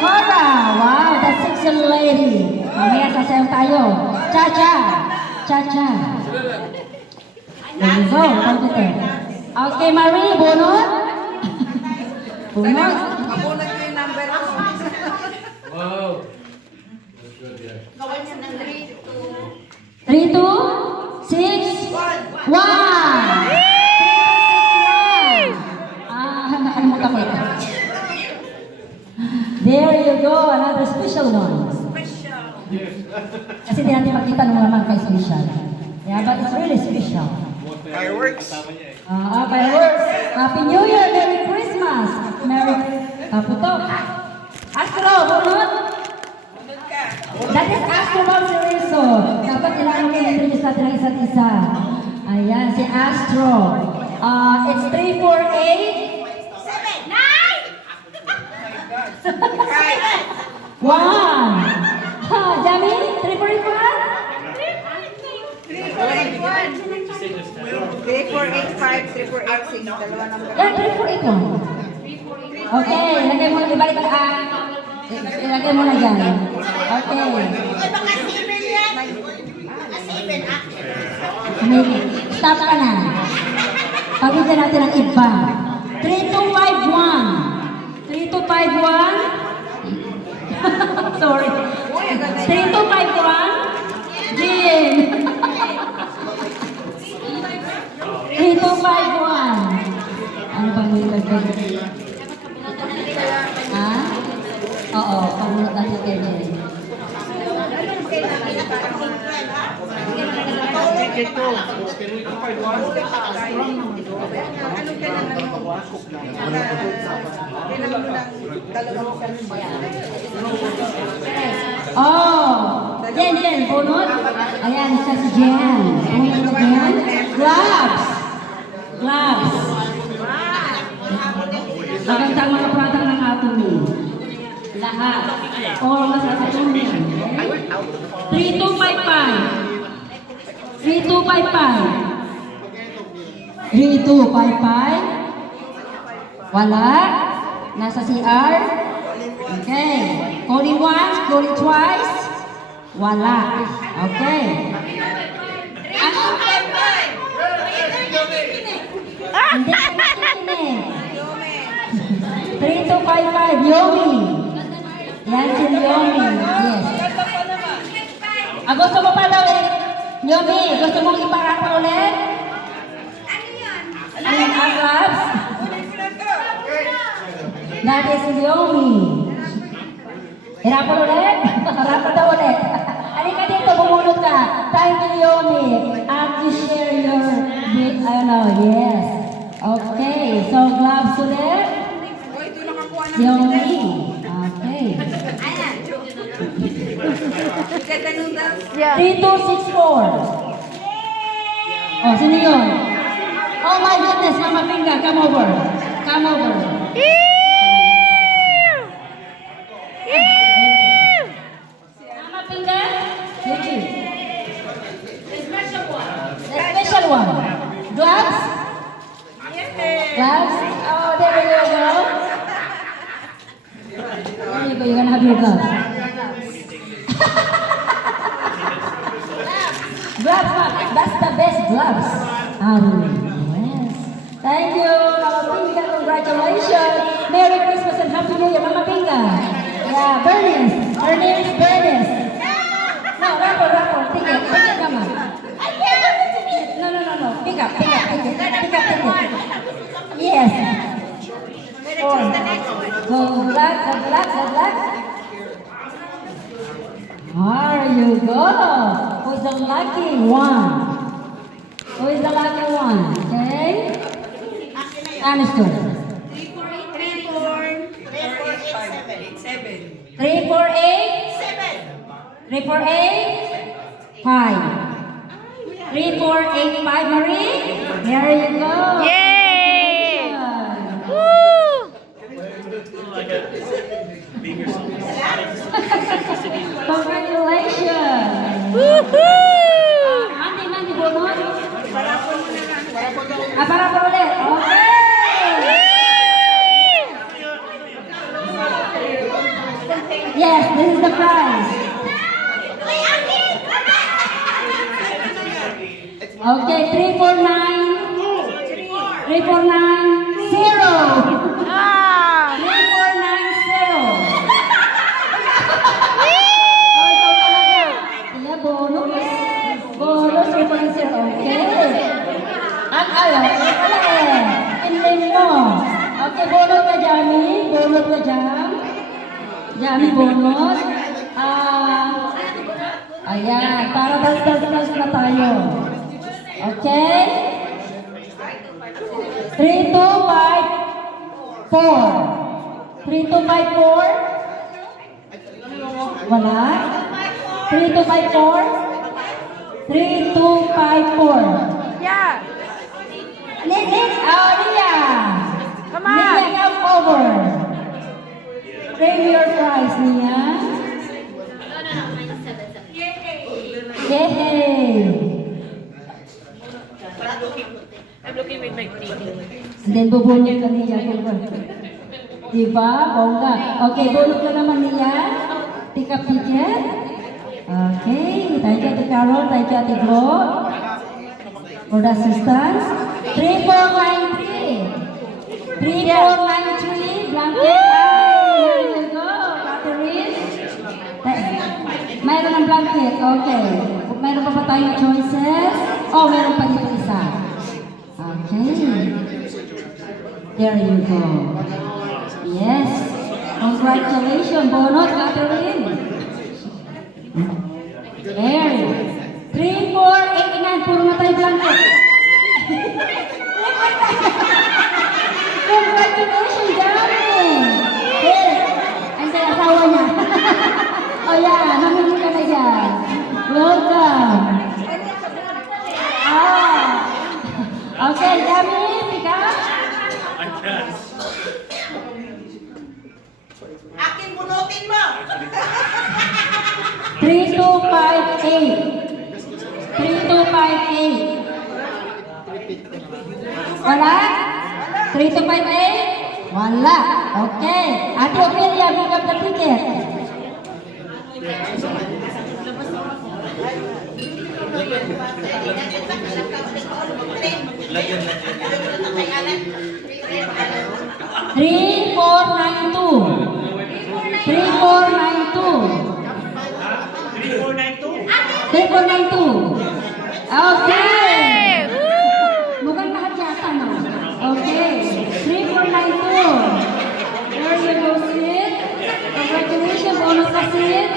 Cora. Wow, the sexy lady. Mamaya sasayaw tayo. Cha-cha. Cha-cha. There you go. Okay, Marie, bunot. Bunot. Abunod ko yung number ko. Wow. That's good, yeah. Gawin niya ng 3, 2, 6, 1. 3, 2, 6, 1. Nakalimutan ko ito. There you go, another special one. special. Kasi hindi natin makita nung naman kay special. Yeah, but it's really special. Fireworks. Fireworks. Happy New Year, Merry Christmas. Merry Kaputok. Astro, bunot. That is Astro Bob Cerezo. Dapat ilang i-introduce natin ang isa't isa. Ayan, si Astro. It's 348. 7, 9. 1. Jamie, 341? 3485, 3486, dalawa number. Yeah, 341. Okay, lagay mo, ibalik ilagay mo na dyan. Okay. Baka 7 yan. Baka 7, Stop ka na. Pagbigan natin ang iba. 3251. 3251. Sorry. 3251. Jim. 3251. Ano bang nilagay? Ha? Oo, pabunot natin kay Jim. Oh, Jen, bunot. Ayan, siya si Jen. Bunot si Jen. Gloves. Gloves. Magandang mga product ng Atomy. Lahat. Or masasatuloy. 3255. 3255. 3255. Wala. Nasa CR. Okay. Calling once, calling twice. Wala. Okay. Hindi ka nakikinig. 3255. Yomi. Yan si Yomi. Yes. Gusto mo pa daw eh. Yomi, gusto mong iparapa ulit? Ano yan? Ang gloves? That is Yomi. Hirapan ulit? Harapan daw ulit. Halika dito, bumunod ka. Thank you, Yomi. At you share your bit, yes. Okay, so gloves ulit. Yomi. Okay. 3264. Oh, sino yun? Oh my goodness, Mama Pinga, come over. Come over. Mama Pinga? Yuki. The special one. Gloves? Gloves? Oh, there you go. There you go, you're gonna have your gloves. Gloves, that's the best gloves. Yes. Thank you, Mama Pinga. Congratulations. Merry Christmas and Happy New Year, Mama Pinga. Yeah, Bernice. Her name is Bernice. No, rapper. Ticket, Mama. No. Pick up. Yes. Go black. There you go. Who's the lucky one? Who is the lucky one? Okay? Understood. 348? 3485, Marie? There you go. Yay! Congratulations! Woohoo! Mandi, bunot. Para po ulit. Okay! Yes, this is the prize. Okay, 349. 349, 0. Ah! 3490. Iya, bonus. Bonus 3.0. Okay. Ang alam, Inlim mo. Okay, bonus ka, Jami. Bonus ka, Jam. Jami, bonus. Ayan, para das na tayo. Okay? 3254. 3254. Wala? 3254. 3254. Yeah! Nia. Come on. Nia, come over. Bring your prize, Nia. Yay! I'm looking with my teeth. And then bubunod ka niya. Diba? Bongga. Okay, bunod ka naman niya. Pick up ticket. Okay. Thank you, Ate Carol. Thank you, Ate Glo. For the assistance. 3493. 3493. Blanket. Here you go. Catherine. Mayroon ng blanket. Okay. Mayroon pa tayong choices? Oh, mayroon pa dito isa. Okay. There you go. Yes. Congratulations, Bonot, Catherine. There. 3489. Puro na tayo blanket. Congratulations, Jeremy. There. Ang asawa niya. Oh yeah, namili ka na dyan. Welcome. Okay, Jeremy, pick up. Akin bunutin mo. 3258. 3258. Wala? 3258? Wala. Okay. Ate Ophelia, pick up the ticket. Three, 3492. Okay. Mukhang lahat yata na. Okay. 3492. There you go, Sid. Congratulations, bonus ka, Sid.